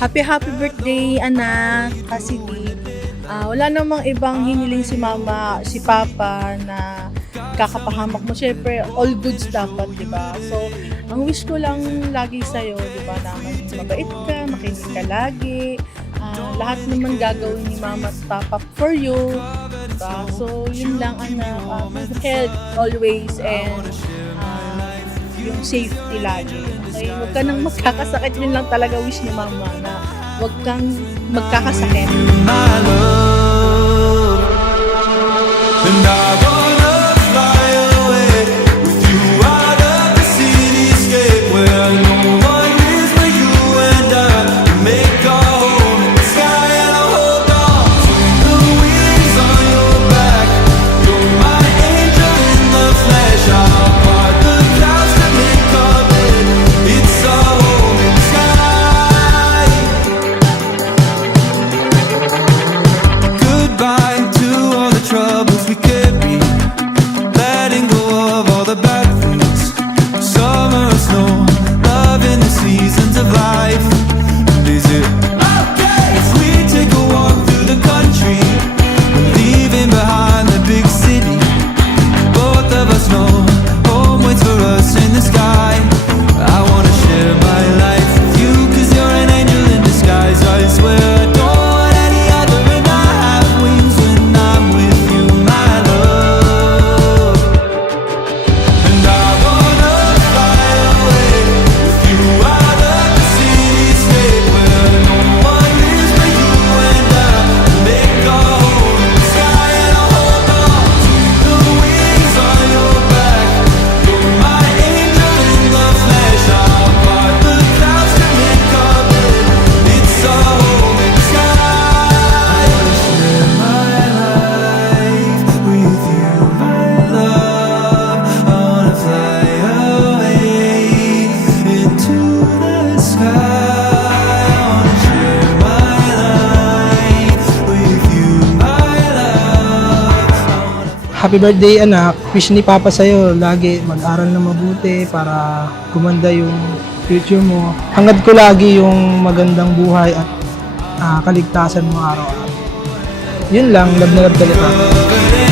Happy birthday, anak. Kasi wala namang ibang hiniling si mama, si papa na kakapahamak mo. Siyempre, all goods dapat, di ba? So, ang wish ko lang lagi sa'yo, di ba, na mabait ka, makinig ka lagi. Lahat naman gagawin ni mama at papa for you. Diba? So, yun lang, anak. Good health always and yung safety lagi. Okay? Huwag ka nang magkakasakit. Yun lang talaga wish ni mama na huwag kang magkakasakit. My love, and I wanna fly away with you out of the cityscape where no one is but you and I. Make a home in the sky and I'll hold on to the wings on your back. You're my angel in the flesh. I'll part the clouds to make a bed. It's a home in the sky. Goodbye to all the troubles we carry, letting go of all the bad things. Summer or snow, love in the seasons of life. Is it okay if we take a walk through the country, leaving behind the big city? Both of us know home waits for us in the sky. I wanna share my life with you, 'cause you're an angel in disguise. I swear I don't want any other, and I have wings when I'm with you, my love. And I wanna fly away with you out of the cityscape where no one is but you and I. Make a home in the sky and I'll hold on to the wings on your back. You're my angel in the flesh. I'll part the clouds to make a bed. It's a home in the sky. I wanna share my life with you, my love. I wanna fly away into the sky. I wanna share my life with you, my love. Happy birthday, anak. Wish ni Papa sa'yo lagi mag-aral na mabuti para gumanda yung future mo. Hangad ko lagi yung magandang buhay at kaligtasan mo araw-araw. Yun lang, love na love ka. Love